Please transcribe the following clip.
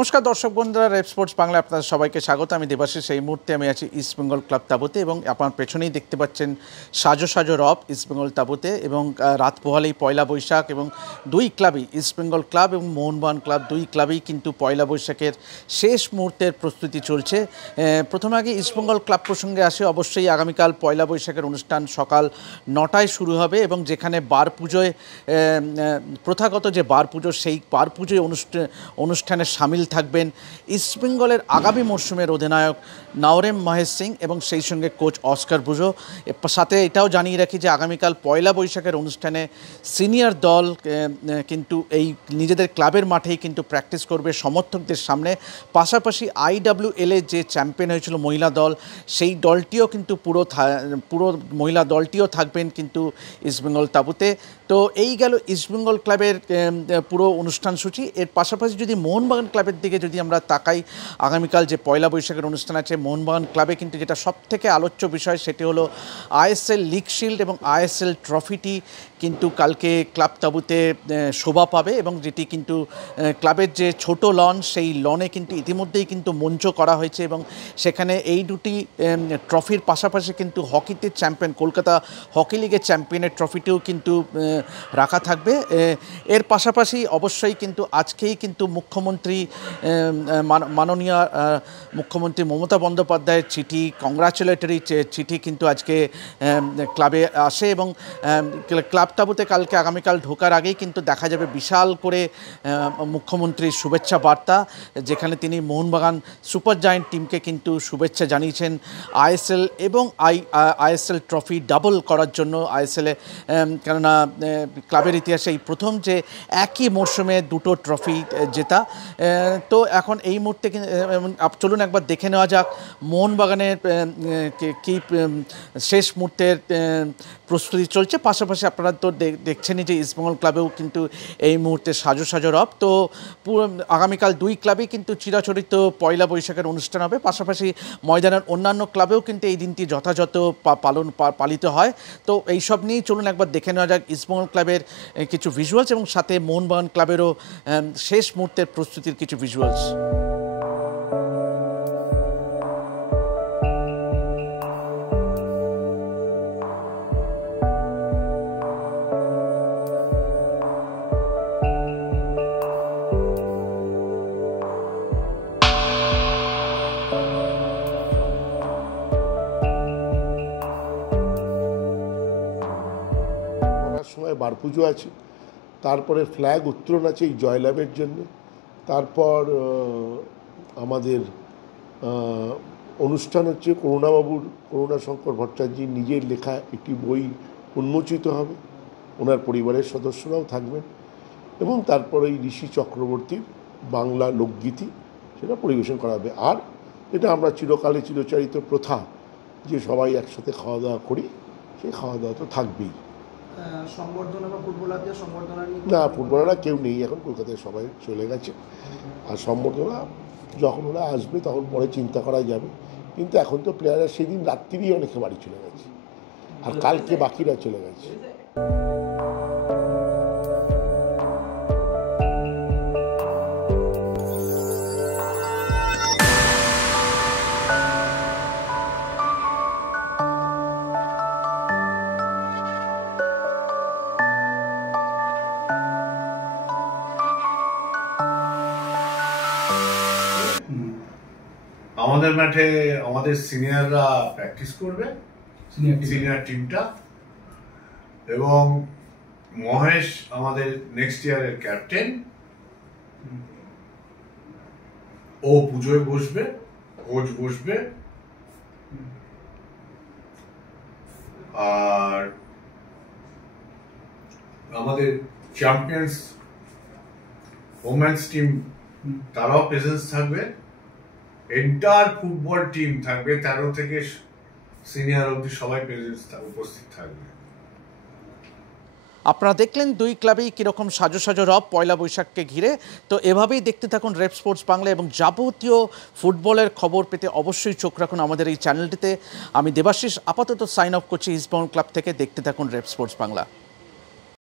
নমস্কার দর্শক বন্ধুরা, রেপ স্পোর্টস বাংলায় আপনাদের সবাইকে স্বাগত। আমি দেবাশিস। এই মুহূর্তে আমি আছি ইস্টবেঙ্গল ক্লাব তাঁবুতে এবং আপনার পেছনেই দেখতে পাচ্ছেন সাজো সাজো রব ইস্টবেঙ্গল তাঁবুতে। এবং রাত পোহালেই পয়লা বৈশাখ এবং দুই ক্লাবই, ইস্টবেঙ্গল ক্লাব এবং মোহনবাগান ক্লাব, দুই ক্লাবেই কিন্তু পয়লা বৈশাখের শেষ মুহূর্তের প্রস্তুতি চলছে। প্রথমে আগে ইস্টবেঙ্গল ক্লাব প্রসঙ্গে আসে। অবশ্যই আগামীকাল পয়লা বৈশাখের অনুষ্ঠান সকাল 9টায় শুরু হবে এবং যেখানে বার পুজোয় প্রথাগত যে বার পুজো, সেই বার পুজোয় অনুষ্ঠানে সামিল থাকবেন ইস্টবেঙ্গলের আগামী মরশুমের অধিনায়ক নাওরেম মহেশ সিং এবং সেই সঙ্গে কোচ অস্কার ব্রুজো। সাথে এটাও জানিয়ে রাখি যে আগামীকাল পয়লা বৈশাখের অনুষ্ঠানে সিনিয়র দল কিন্তু এই নিজেদের ক্লাবের মাঠেই কিন্তু প্র্যাকটিস করবে সমর্থকদের সামনে। পাশাপাশি IWL যে চ্যাম্পিয়ন হয়েছিল মহিলা দল, সেই দলটিও কিন্তু পুরো মহিলা দলটিও থাকবেন কিন্তু ইস্টবেঙ্গল তাঁবুতে। তো এই গেল ইস্টবেঙ্গল ক্লাবের পুরো অনুষ্ঠান সূচি। এর পাশাপাশি যদি মোহনবাগান ক্লাবের দিকে যদি আমরা তাকাই, আগামীকাল যে পয়লা বৈশাখের অনুষ্ঠান আছে, মোহনবাগান ক্লাবে কিন্তু যেটা সবথেকে আলোচ্য বিষয় সেটি হলো ISL লিগ শিল্ড এবং ISL ট্রফিটি কিন্তু কালকে ক্লাব তাঁবুতে শোভা পাবে এবং যেটি কিন্তু ক্লাবের যে ছোট লন, সেই লনে কিন্তু ইতিমধ্যেই কিন্তু মঞ্চ করা হয়েছে এবং সেখানে এই দুটি ট্রফির পাশাপাশি কিন্তু হকিতে চ্যাম্পিয়ন কলকাতা হকি লিগের চ্যাম্পিয়নের ট্রফিটিও কিন্তু রাখা থাকবে। এর পাশাপাশি অবশ্যই কিন্তু আজকেই কিন্তু মুখ্যমন্ত্রী মাননীয় মুখ্যমন্ত্রী মমতা বন্দ্যোপাধ্যায়ের চিঠি, কংগ্রাচুলেটরি চিঠি কিন্তু আজকে ক্লাবে আসে এবং ক্লাব তাঁবুতে কালকে আগামীকাল ঢোকার আগেই কিন্তু দেখা যাবে বিশাল করে মুখ্যমন্ত্রীর শুভেচ্ছা বার্তা, যেখানে তিনি মোহনবাগান সুপার জায়েন্ট টিমকে কিন্তু শুভেচ্ছা জানিয়েছেন ISL এবং ISL ট্রফি ডাবল করার জন্য। ISL-এ কেননা ক্লাবের ইতিহাসে এই প্রথম যে একই মরশুমে দুটো ট্রফি জেতা। তো এখন এই মুহূর্তে চলুন একবার দেখে নেওয়া যাক মোহনবাগানের কি শেষ মুহূর্তের প্রস্তুতি চলছে। পাশাপাশি আপনারা তো দেখছেনই যে ইস্টবেঙ্গল ক্লাবেও কিন্তু এই মুহূর্তে সাজো সাজো রব। তো আগামীকাল দুই ক্লাবেই কিন্তু চিরাচরিত পয়লা বৈশাখের অনুষ্ঠান হবে। পাশাপাশি ময়দানের অন্যান্য ক্লাবেও কিন্তু এই দিনটি যথাযথ পালিত হয়। তো এইসব নিয়েই চলুন একবার দেখে নেওয়া যাক ইস্টবেঙ্গল ক্লাবের কিছু ভিজুয়ালস এবং সাথে মোহনবাগান ক্লাবেরও শেষ মুহূর্তের প্রস্তুতির কিছু ভিজুয়ালস। সময় বার পুজো আছে, তারপরে ফ্ল্যাগ উত্তোলন আছে এই জয়লাভের জন্য, তারপর আমাদের অনুষ্ঠান হচ্ছে করুণাশঙ্কর ভট্টাচার্যের নিজের লেখা একটি বই উন্মোচিত হবে, ওনার পরিবারের সদস্যরাও থাকবেন এবং তারপরে এই ঋষি চক্রবর্তীর বাংলা লোকগীতি সেটা পরিবেশন করা হবে। আর এটা আমরা চিরকালে চিরচারিত প্রথা যে সবাই একসাথে খাওয়া দাওয়া করি, সেই খাওয়া দাওয়া তো থাকবেই। না, ফুটবলাররা কেউ নেই এখন, কলকাতায় সবাই চলে গেছে। আর সম্বর্ধনা যখন ওরা আসবে তখন পরে চিন্তা করা যাবে, কিন্তু এখন তো প্লেয়াররা সেদিন রাত্রিই অনেকে বাড়ি চলে গেছে আর কালকে বাকিরা চলে গেছে। আমাদের মাঠে আমাদের সিনিয়ররা প্র্যাকটিস করবে, সিনিয়র টিমটা, এবং মহেশ আমাদের নেক্সট ইয়ারের ক্যাপ্টেন। ও পুজোয় বসবে, কোচ বসবে, আর আমাদের চ্যাম্পিয়ন্স ওমেন্স টিম তারাও প্রেজেন্স থাকবে। এন্টার ফুটবল টিম থাকবে, 13 থেকে সিনিয়র অবধি সবাই উপস্থিত থাকবে। আপনারা দেখলেন দুই ক্লাবেই কীরকম সাজো সাজো রব পয়লা বৈশাখকে ঘিরে। তো এভাবেই দেখতে থাকুন রেপ স্পোর্টস বাংলা এবং যাবতীয় ফুটবলের খবর পেতে অবশ্যই চোখ রাখুন আমাদের এই চ্যানেলটিতে। আমি দেবাশিস আপাতত সাইন অফ করছি ইস্টবেঙ্গল ক্লাব থেকে। দেখতে থাকুন রেপ স্পোর্টস বাংলা।